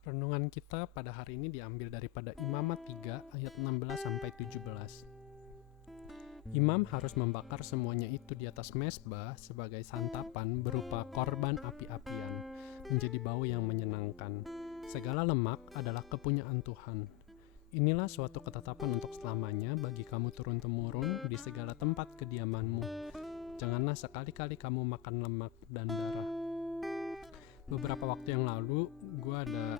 Renungan kita pada hari ini diambil daripada Imamat 3 ayat 16-17. Imam harus membakar semuanya itu di atas mezbah sebagai santapan berupa korban api-apian, menjadi bau yang menyenangkan. Segala lemak adalah kepunyaan Tuhan. Inilah suatu ketetapan untuk selamanya bagi kamu turun-temurun di segala tempat kediamanmu. Janganlah sekali-kali kamu makan lemak dan darah. Beberapa waktu yang lalu, gue ada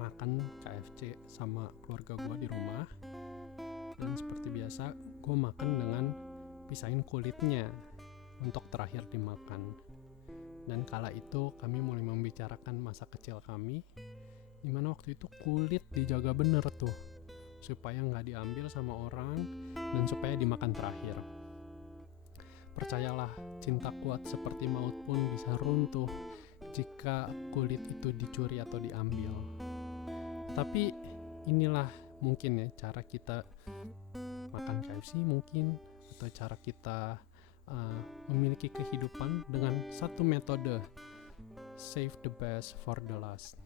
makan KFC sama keluarga gue di rumah. Dan seperti biasa, gue makan dengan pisahin kulitnya untuk terakhir dimakan. Dan kala itu kami mulai membicarakan masa kecil kami, dimana waktu itu kulit dijaga bener tuh, supaya nggak diambil sama orang dan supaya dimakan terakhir. Percayalah, cinta kuat seperti maut pun bisa runtuh jika kulit itu dicuri atau diambil. Tapi inilah mungkin ya cara kita makan KFC mungkin, atau cara kita memiliki kehidupan dengan satu metode, save the best for the last.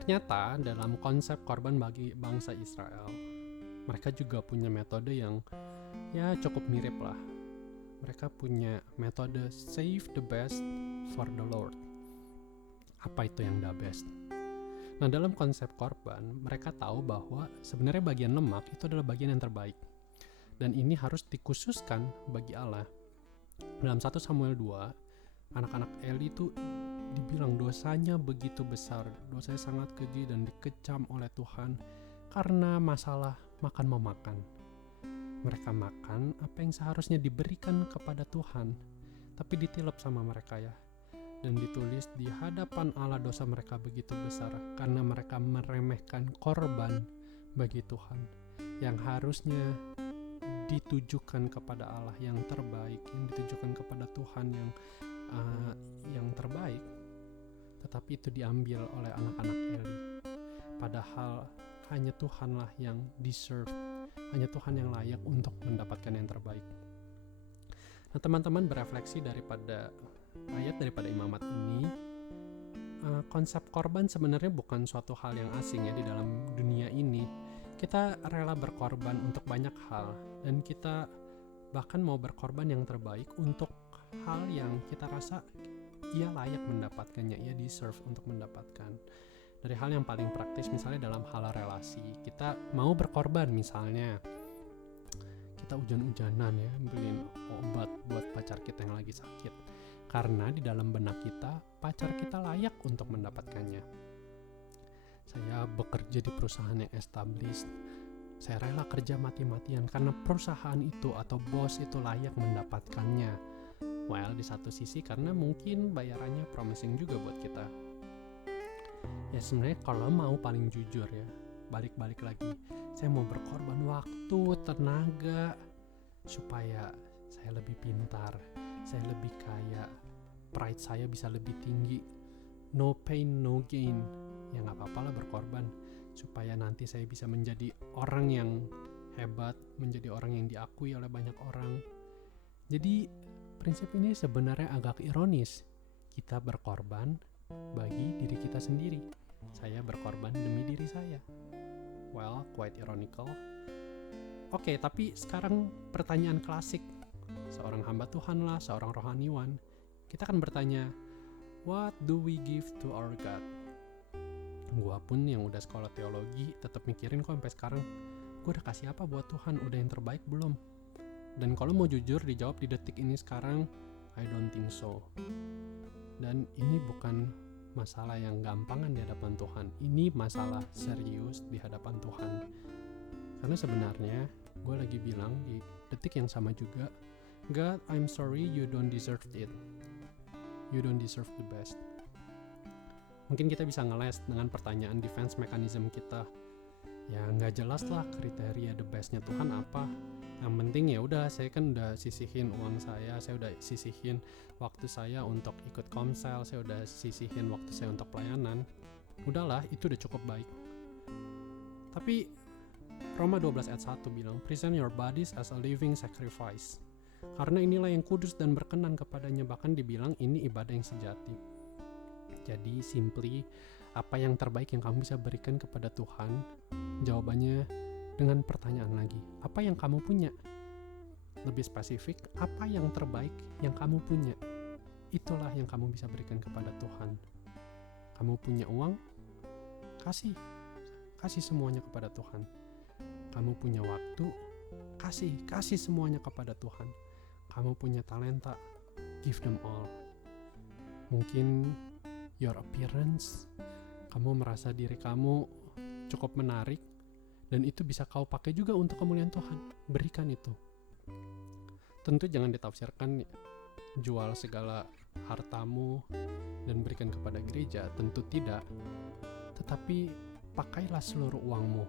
Ternyata dalam konsep korban bagi bangsa Israel, mereka juga punya metode yang ya cukup mirip lah. Mereka punya metode save the best for the Lord. Apa itu yang the best? Nah, dalam konsep korban, mereka tahu bahwa sebenarnya bagian lemak itu adalah bagian yang terbaik. Dan ini harus dikhususkan bagi Allah. Dalam 1 Samuel 2, anak-anak Eli itu dibilang dosanya begitu besar, dosanya sangat keji dan dikecam oleh Tuhan karena masalah makan-memakan. Mereka makan apa yang seharusnya diberikan kepada Tuhan, tapi ditilep sama mereka ya. Dan ditulis di hadapan Allah dosa mereka begitu besar karena mereka meremehkan korban bagi Tuhan yang harusnya ditujukan kepada Allah yang terbaik, yang ditujukan kepada Tuhan yang terbaik, tetapi itu diambil oleh anak-anak Eli. Padahal hanya Tuhanlah yang deserve, hanya Tuhan yang layak untuk mendapatkan yang terbaik. Nah, teman-teman berefleksi daripada ayat daripada Imamat ini, konsep korban sebenarnya bukan suatu hal yang asing ya di dalam dunia ini. Kita rela berkorban untuk banyak hal, dan kita bahkan mau berkorban yang terbaik untuk hal yang kita rasa ia layak mendapatkannya, ia deserve untuk mendapatkan. Dari hal yang paling praktis, misalnya dalam hal relasi, kita mau berkorban, misalnya kita hujan-hujanan ya, beliin obat buat pacar kita yang lagi sakit, karena di dalam benak kita, pacar kita layak untuk mendapatkannya. Saya bekerja di perusahaan yang established, saya rela kerja mati-matian karena perusahaan itu atau bos itu layak mendapatkannya. Well, di satu sisi karena mungkin bayarannya promising juga buat kita. Ya sebenarnya kalau mau paling jujur ya, balik-balik lagi, saya mau berkorban waktu, tenaga, supaya saya lebih pintar, saya lebih kaya, pride saya bisa lebih tinggi. No pain, no gain. Ya gak apa-apa lah berkorban, supaya nanti saya bisa menjadi orang yang hebat, menjadi orang yang diakui oleh banyak orang. Jadi prinsip ini sebenarnya agak ironis. Kita berkorban bagi diri kita sendiri. Saya berkorban demi diri saya. Well, quite ironical. Oke, tapi sekarang pertanyaan klasik. Seorang hamba Tuhan lah, seorang rohaniwan, kita akan bertanya, what do we give to our God? Gua pun yang udah sekolah teologi tetap mikirin kok sampai sekarang, gue udah kasih apa buat Tuhan, udah yang terbaik belum? Dan kalau mau jujur dijawab di detik ini sekarang, I don't think so. Dan ini bukan masalah yang gampangan di hadapan Tuhan, ini masalah serius di hadapan Tuhan. Karena sebenarnya gue lagi bilang di detik yang sama juga, God, I'm sorry you don't deserve it. You don't deserve the best. Mungkin kita bisa ngeles dengan pertanyaan defense mechanism kita. Ya nggak jelas lah kriteria the bestnya Tuhan apa. Yang penting ya udah, saya kan udah sisihin uang saya udah sisihin waktu saya untuk ikut komsel, saya udah sisihin waktu saya untuk pelayanan. Udahlah, itu udah cukup baik. Tapi Roma 12 ayat 1 bilang, present your bodies as a living sacrifice. Karena inilah yang kudus dan berkenan kepadanya, bahkan dibilang ini ibadah yang sejati. Jadi simply Apa yang terbaik yang kamu bisa berikan kepada Tuhan? Jawabannya dengan pertanyaan lagi, apa yang kamu punya? Lebih spesifik, apa yang terbaik yang kamu punya? Itulah yang kamu bisa berikan kepada Tuhan. Kamu punya uang? Kasih semuanya kepada Tuhan. Kamu punya waktu? Kasih semuanya kepada Tuhan. Kamu punya talenta? Give them all. Mungkin your appearance, kamu merasa diri kamu cukup menarik, dan itu bisa kau pakai juga untuk kemuliaan Tuhan. Berikan itu. Tentu jangan ditafsirkan jual segala hartamu dan berikan kepada gereja, tentu tidak. Tetapi pakailah seluruh uangmu,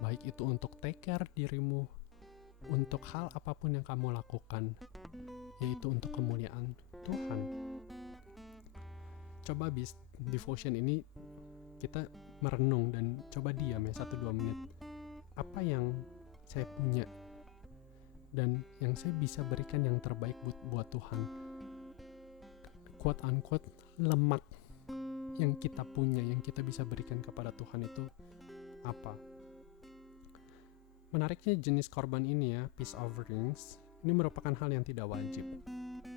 baik itu untuk take care dirimu, untuk hal apapun yang kamu lakukan, yaitu untuk kemuliaan Tuhan. Coba habis devotion ini kita merenung dan coba diam ya 1-2 menit. Apa yang saya punya dan yang saya bisa berikan yang terbaik buat Tuhan? Quote unquote lemak yang kita punya, yang kita bisa berikan kepada Tuhan itu apa? Menariknya jenis korban ini ya, peace offerings, ini merupakan hal yang tidak wajib.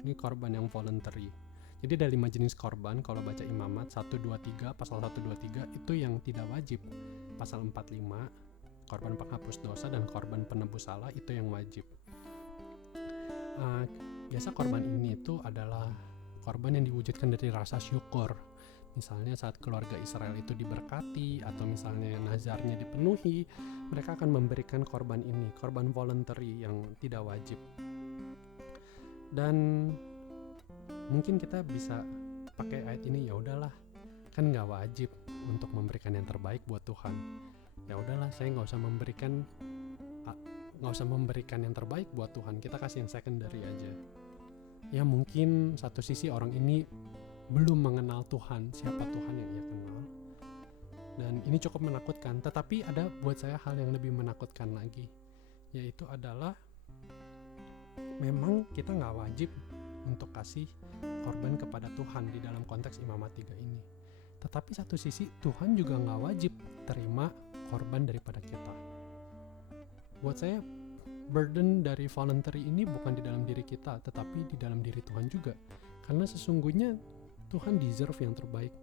Ini korban yang voluntary. Jadi ada 5 jenis korban kalau baca Imamat 1-2-3, pasal 1-2-3 itu yang tidak wajib. Pasal 4-5, korban penghapus dosa dan korban penebus salah itu yang wajib. Biasa korban ini itu adalah korban yang diwujudkan dari rasa syukur. Misalnya saat keluarga Israel itu diberkati atau misalnya nazarnya dipenuhi, mereka akan memberikan korban ini, korban voluntary yang tidak wajib. Dan mungkin kita bisa pakai ayat ini, ya udahlah, kan nggak wajib untuk memberikan yang terbaik buat Tuhan. Ya udahlah, saya nggak usah memberikan yang terbaik buat Tuhan, kita kasih yang secondary aja. Ya mungkin satu sisi orang ini belum mengenal Tuhan, siapa Tuhan yang ia kenal, dan ini cukup menakutkan. Tetapi ada buat saya hal yang lebih menakutkan lagi, yaitu adalah memang kita nggak wajib untuk kasih korban kepada Tuhan di dalam konteks Imamat 3 ini. Tetapi satu sisi Tuhan juga nggak wajib terima korban daripada kita. Buat saya burden dari voluntary ini bukan di dalam diri kita, tetapi di dalam diri Tuhan juga. Karena sesungguhnya Tuhan deserve yang terbaik.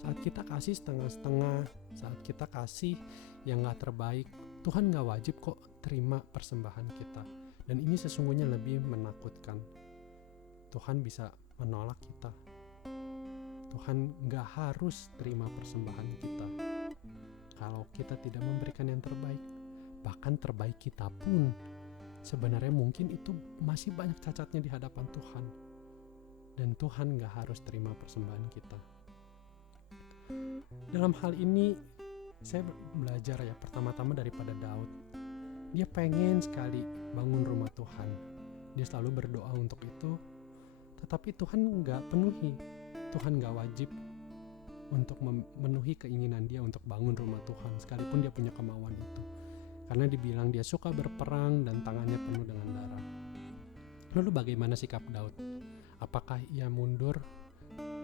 Saat kita kasih setengah-setengah, saat kita kasih yang gak terbaik, Tuhan gak wajib kok terima persembahan kita. Dan ini sesungguhnya lebih menakutkan. Tuhan bisa menolak kita. Tuhan gak harus terima persembahan kita kalau kita tidak memberikan yang terbaik. Bahkan terbaik kita pun sebenarnya mungkin itu masih banyak cacatnya di hadapan Tuhan. Dan Tuhan gak harus terima persembahan kita. Dalam hal ini saya belajar ya, pertama-tama daripada Daud. Dia pengen sekali bangun rumah Tuhan. Dia selalu berdoa untuk itu. Tetapi Tuhan gak penuhi. Tuhan gak wajib untuk memenuhi keinginan dia untuk bangun rumah Tuhan, sekalipun dia punya kemauan itu. Karena dibilang dia suka berperang dan tangannya penuh dengan darah. Lalu bagaimana sikap Daud? Apakah ia mundur?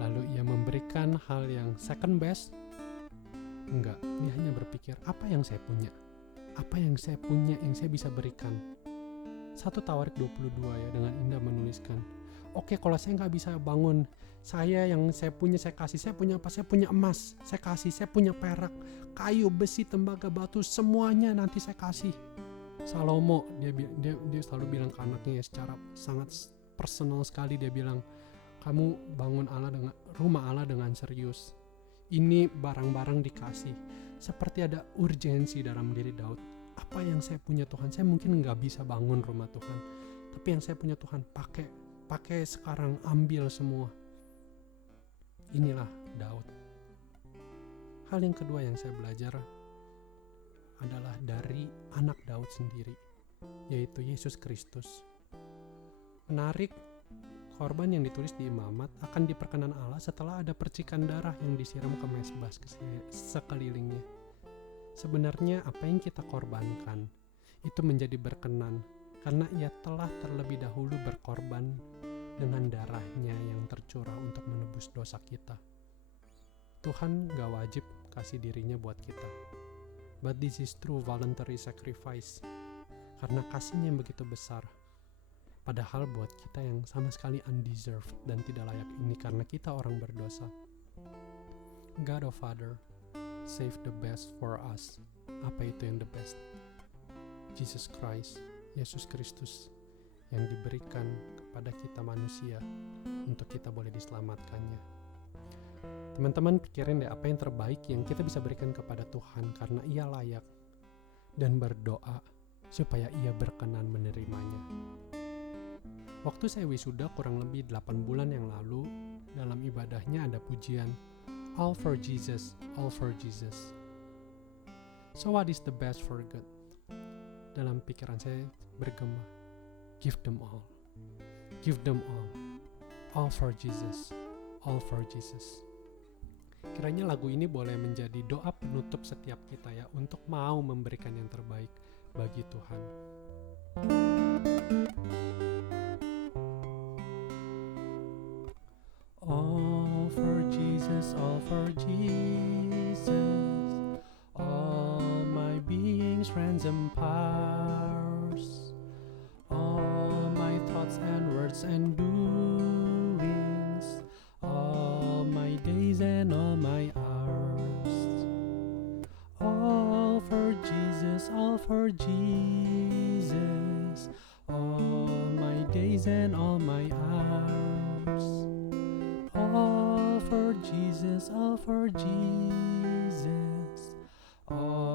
Lalu ia memberikan hal yang second best? Enggak, dia hanya berpikir, apa yang saya punya? Apa yang saya punya yang saya bisa berikan? 1 Tawarik 22 ya, dengan indah menuliskan, oke, kalau saya nggak bisa bangun, saya yang saya punya saya kasih. Saya punya apa? Saya punya emas, saya kasih. Saya punya perak, kayu, besi, tembaga, batu, semuanya nanti saya kasih. Salomo dia selalu bilang ke anaknya ya, secara sangat personal sekali dia bilang, kamu bangun rumah Allah dengan serius. Ini barang-barang dikasih. Seperti ada urgensi dalam diri Daud. Apa yang saya punya Tuhan? Saya mungkin nggak bisa bangun rumah Tuhan, tapi yang saya punya Tuhan pakai sekarang, ambil semua. Inilah Daud. Hal yang kedua yang saya belajar adalah dari anak Daud sendiri, yaitu Yesus Kristus. Menarik, korban yang ditulis di Imamat akan diperkenan Allah setelah ada percikan darah yang disiram ke mezbah sekelilingnya. Sebenarnya apa yang kita korbankan itu menjadi berkenan karena ia telah terlebih dahulu berkorban dengan darahnya yang tercurah untuk menebus dosa kita. Tuhan gak wajib kasih dirinya buat kita. But this is true voluntary sacrifice. Karena kasihnya yang begitu besar. Padahal buat kita yang sama sekali undeserved dan tidak layak ini karena kita orang berdosa. God of Father, save the best for us. Apa itu yang the best? Jesus Christ, Yesus Kristus, yang diberikan kepada kita manusia untuk kita boleh diselamatkannya. Teman-teman pikirin deh apa yang terbaik yang kita bisa berikan kepada Tuhan karena Ia layak, dan berdoa supaya Ia berkenan menerimanya. Waktu saya wisuda kurang lebih 8 bulan yang lalu, dalam ibadahnya ada pujian All for Jesus, all for Jesus. So what is the best for God? Dalam pikiran saya bergema, give them all. Give them all for Jesus, all for Jesus. Kiranya lagu ini boleh menjadi doa penutup setiap kita ya, untuk mau memberikan yang terbaik bagi Tuhan. All for Jesus, all for Jesus. All my beings, friends and powers. All my thoughts and words and doings. All my days and all my hours. All for Jesus, all for Jesus. All my days and all my hours. All for Jesus, all for Jesus. All